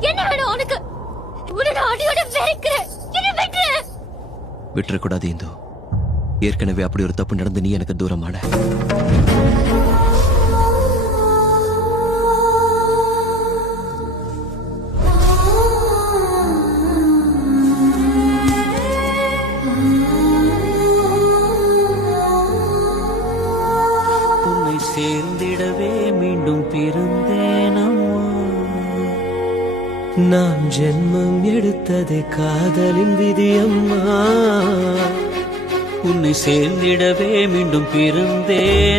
என்ன வேணும் உனக்கு? உன்னை அடியோட வெறுக்கிறேன். என்ன விட்டுரு. விட்டுறக்கூடாது இந்து. ஏற்கனவே அப்படி ஒரு தப்பு நடந்து நீ எனக்கு தூரமான. உன்னை சேர்ந்திடவே மீண்டும் பிறந்தேனம்மா. நாம் ஜென்மம் எடுத்ததே காதலின் விதியம்மா. உன்னை சேர்ந்திடவே மீண்டும் பிறந்தேனம்மா.